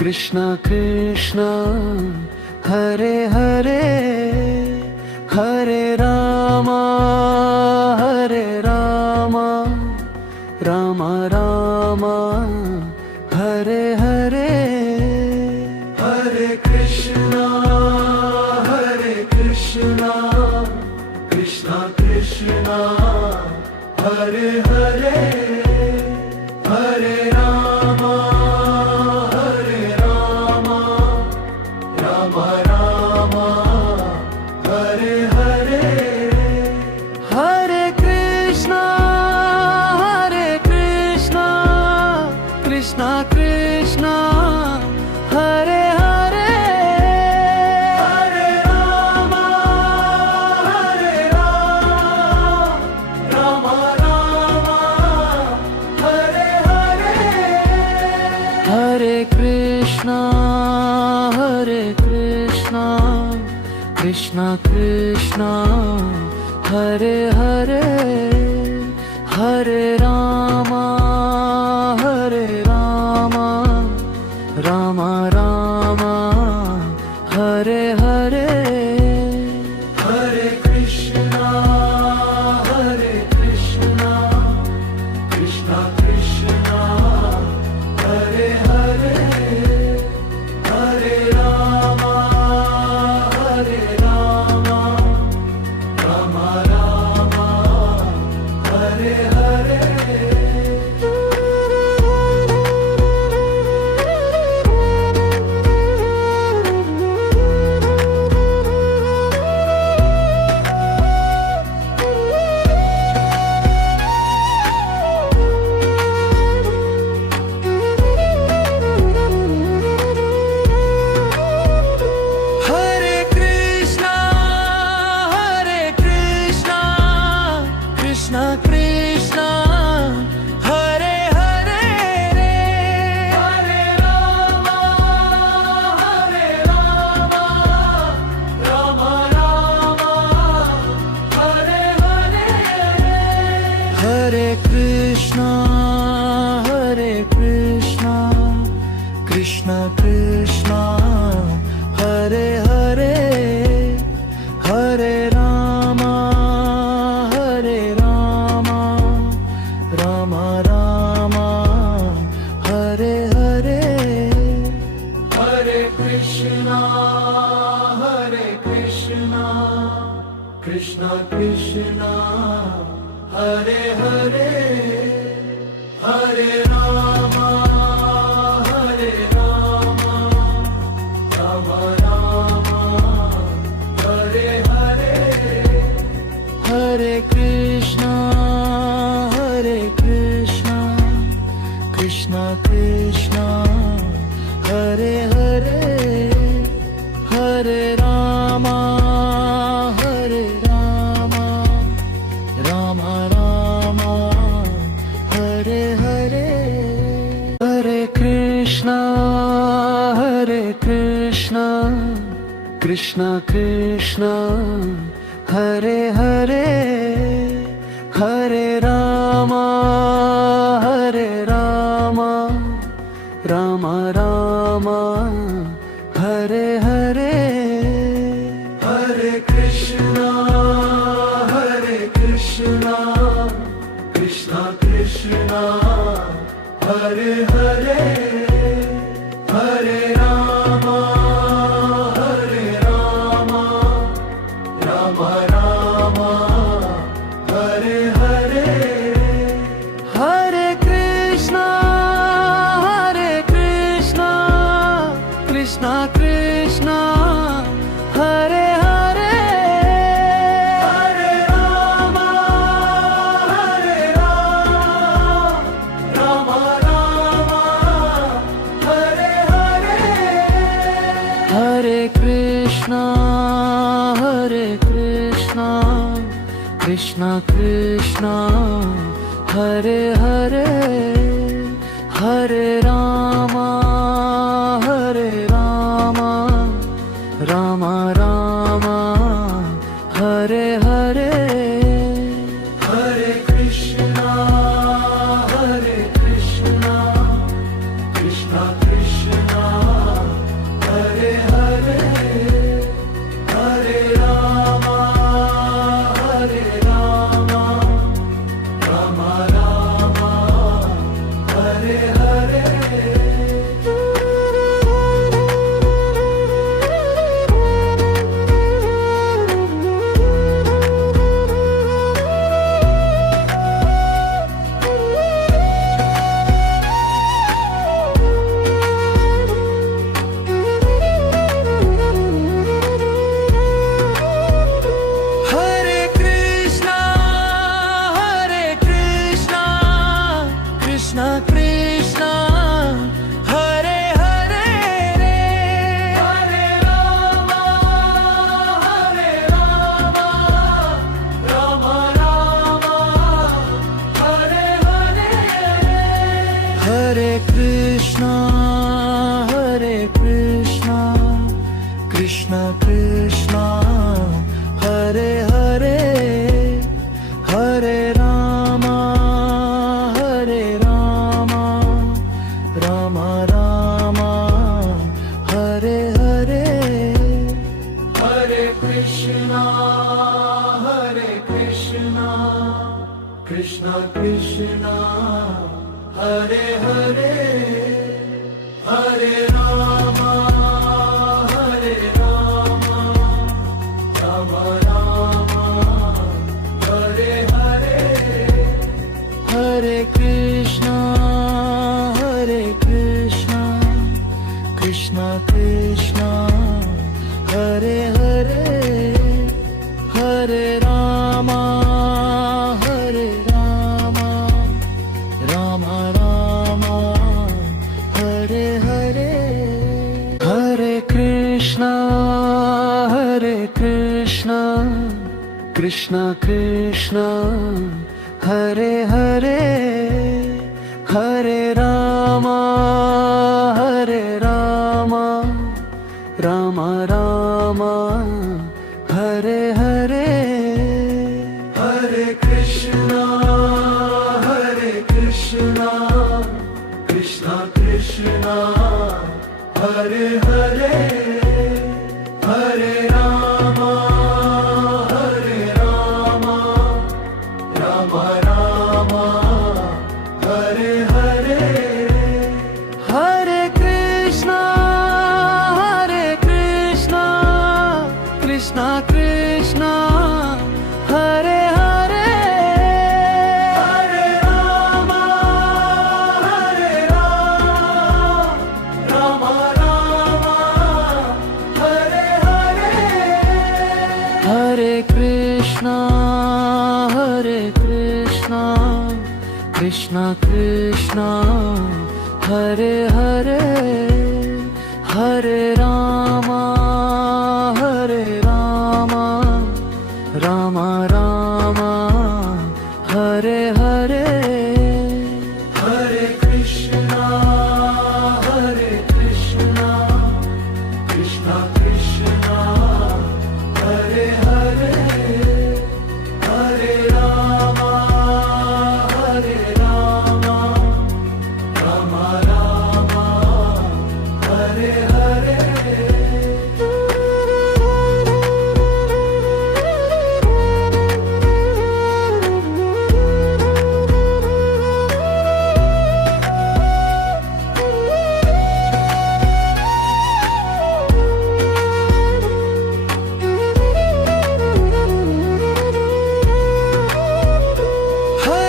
Krishna Krishna Hare Hare Hare Rama Ram Ram Hare Hare Hare Krishna Krishna Krishna Hare Hare Hare Ram Ram Hare Hare Hare Krishna Krishna Krishna Hare Hare Hare Ram Ram Hare Hare Hare Krishna Krishna Krishna Hare Hare Hare Ram Ram Hare Hare Hare Krishna Krishna Krishna Hare Hare Hare Ram Ram Hare Hare Krishna Krishna Hare Hare Hare Ram Ram Hare Hare Hare Krishna Krishna Krishna Hare Hare Hare Ram Ram Hare Hare Hare Krishna Krishna Krishna Hare Hare Hare Ram Ram Hare Hare Hare Krishna Krishna Krishna Hare Hare Hare Ram Ram Hare Hare Hare Krishna Krishna Krishna Hare Hare Hare Ram Ram Hare Hare Hare Krishna Krishna Krishna Hare Hare Hare Ram Ram Hare Hare Hare Krishna Krishna Krishna Hare Hare Hare Ram Ram Hare Hare Hare Krishna Krishna Krishna Hare Hare Hare Ram Ram Hare Hare Hare Krishna Krishna Krishna Hare Rama, Hare Rama, Rama Rama, Hare Hare, Hare Krishna, Krishna Krishna, Hare Hare, Hare Rama, Rama Rama, Hare Hare, Hare Krishna, Krishna Krishna, Hare Hare, Hare Rama, Rama Rama, Hare Hare, Hare Krishna, Krishna Krishna, Hare Hare, Hare Rama, Rama Rama, Hare Hare, Hare Krishna, Krishna Krishna, Hare Hare, Hare Rama, Rama Rama, Hare Hare, Hare Krishna, Krishna Krishna, Hare Hare, Hare Rama, Rama Rama, Hare Hare, Hare Krishna, Krishna Krishna, Hare Hare, Hare Rama, Rama Rama, Hare Hare, Hare Krishna, Krishna Krishna, Hare Hare, Hare Rama, Rama Rama, Hare Hare.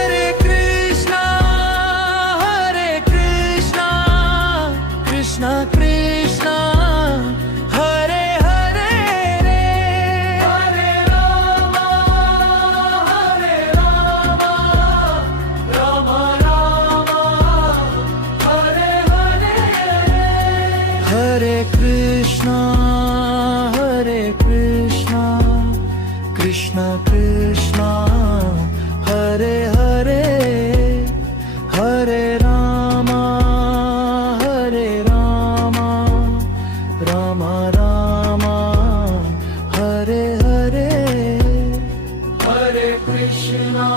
Hare Krishna, Krishna Krishna, Hare Hare, Hare Rama, Rama Rama, Hare Hare, Hare Krishna, Krishna Krishna, Hare Hare, Hare Rama, Rama Rama, Hare Hare, Hare Krishna,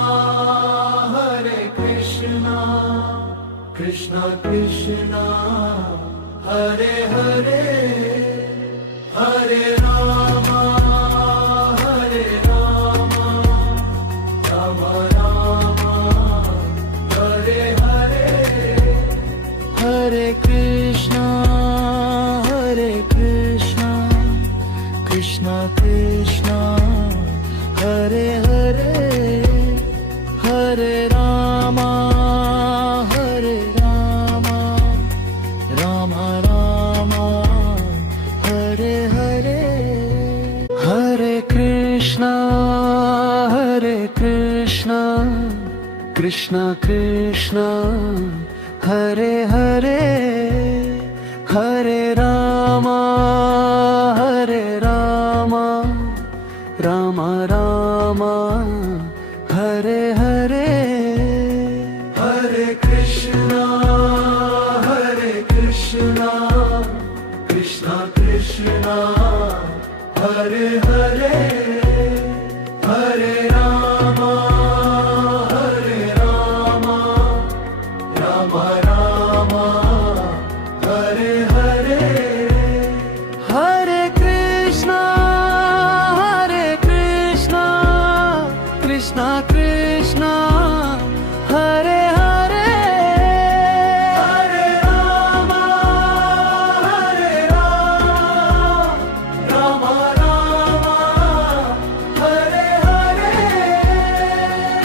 Krishna Krishna, Hare Hare, Hare Rama, Rama Rama, Hare Hare, Hare Krishna, Krishna Krishna, Hare Hare, Hare Rama, Rama Rama, Hare Hare, Hare Krishna, Krishna Krishna, Hare Hare, Hare Rama, Rama Rama, Hare Hare, Hare Krishna, Krishna Krishna, Hare Hare, Hare Rama,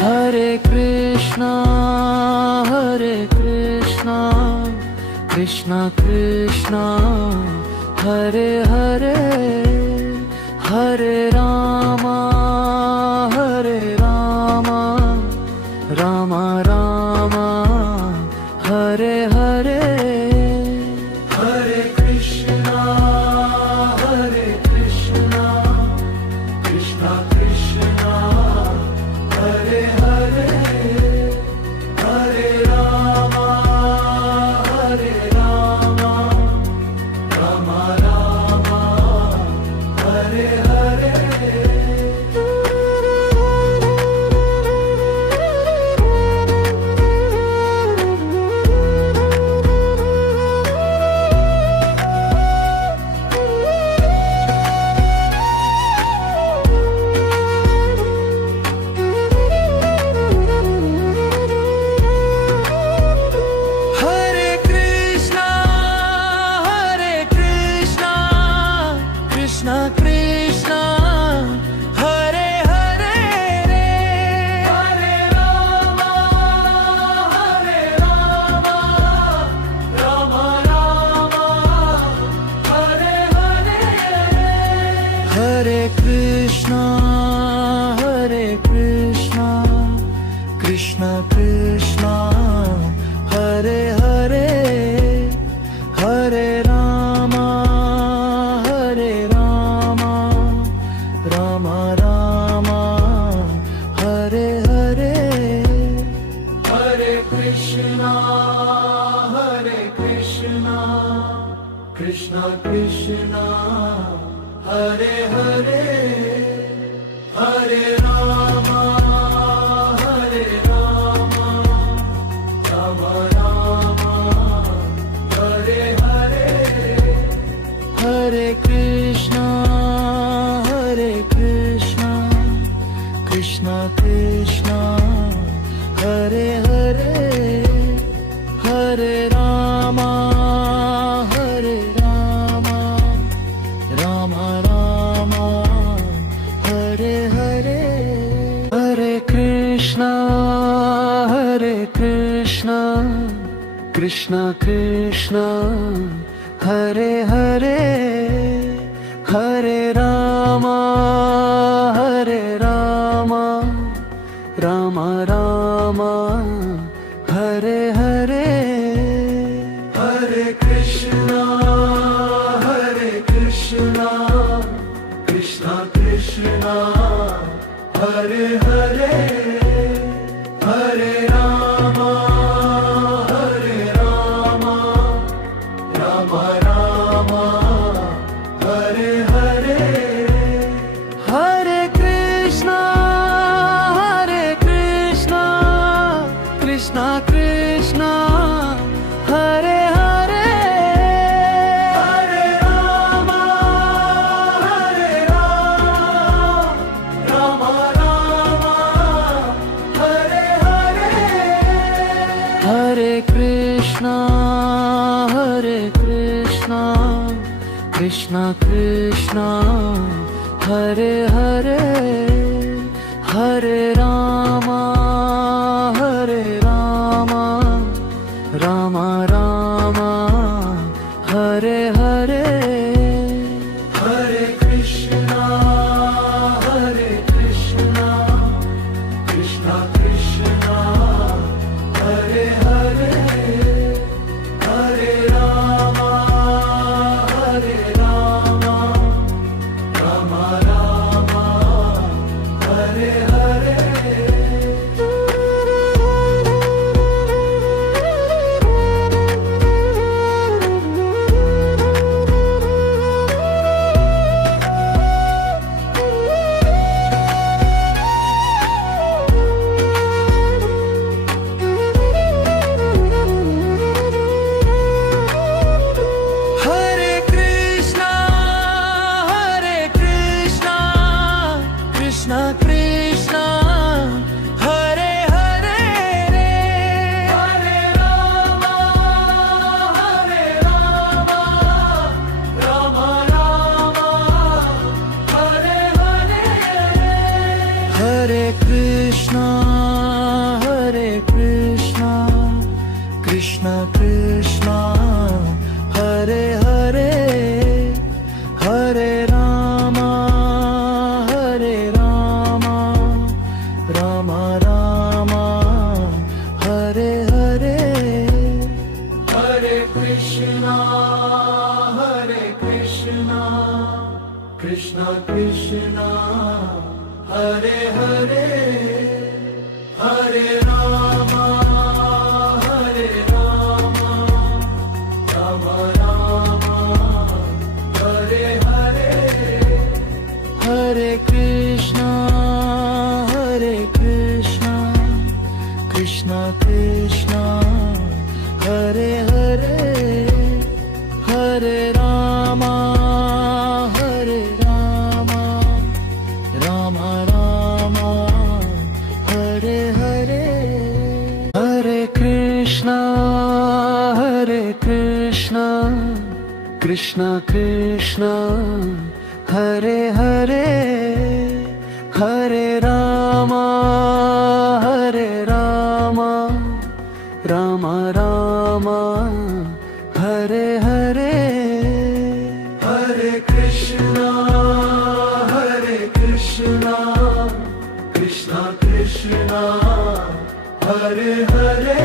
Hare Krishna, Krishna Krishna, Hare Hare, Hare Rama, Rama Rama, Hare Hare. Hare Krishna, Krishna Krishna, Hare Hare, Hare Rama, Rama Rama, Hare Hare. Hare Krishna, Krishna Krishna, Hare Hare, Hare Rama, Rama Rama, Hare Hare. Hare Krishna, Krishna Krishna, Hare Hare, Hare Rama, Rama Rama, Hare Hare. Hare Krishna, Krishna Krishna, Hare Hare, Hare Rama, Rama Rama, Hare Hare. Hare Krishna, Krishna Krishna, Hare Hare, Hare Rama, Rama Rama, Hare Hare. Hare Krishna, Krishna Krishna, Hare Hare, Hare Rama, Rama Rama, Hare Hare. Hare Krishna, Krishna Krishna, Hare Hare, Hare Rama, Rama Rama, Hare Hare. Hare Krishna, Krishna Krishna, Hare Hare, Hare Rama, Rama Rama, Hare Hare. Hare Krishna, Krishna Krishna, Hare Hare, Hare Rama, Rama Rama, Hare Hare. Hare Krishna, Krishna Krishna, Hare Hare, Hare Rama, Rama Rama, Hare Hare. Hare Hare Hare Rama Hare Rama Rama Rama Hare Hare Hare Krishna Krishna Krishna Hare Hare Hare Rama Rama Rama Hare Hare Hare Krishna Krishna Krishna Hare Hare Hare Rama Rama Rama Hare Hare Hare Krishna Krishna Krishna Hare Hare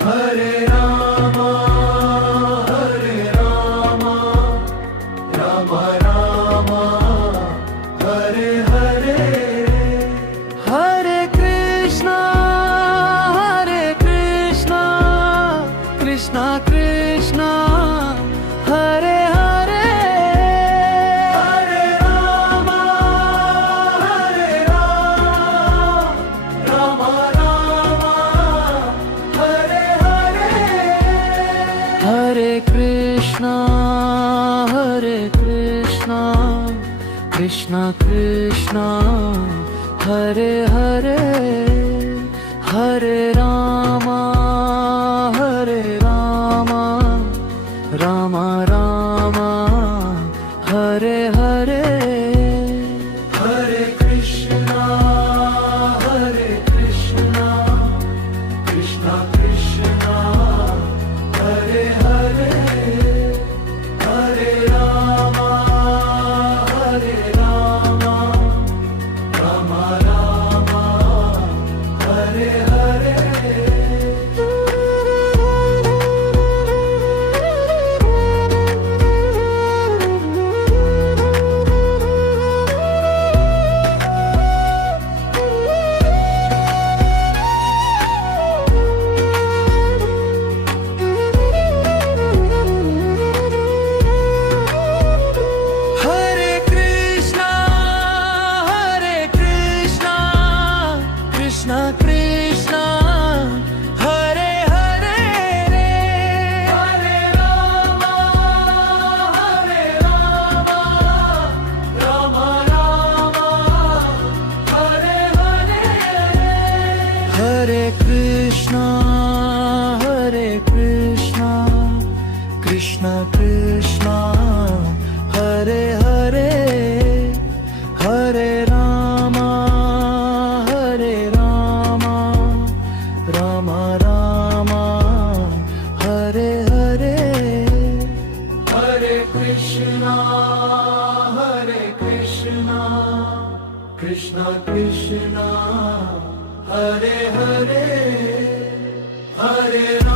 Hare Rama Rama Rama Hare Hare Hare Krishna Krishna Krishna Hare Hare Hare Rama Rama Rama Hare Hare Hare Krishna Krishna Krishna Hare Hare Hare Rama Rama Rama Hare Hare Hare Krishna Krishna Krishna Hare Hare Hare Rama Rama Rama Hare Hare Krishna Krishna Hare Hare Hare Rama Rama Rama Hare Hare Hare Krishna Krishna Krishna Hare Hare Hare Rama Rama Rama Hare Hare Hare Krishna Krishna Krishna Hare Hare Hare Rama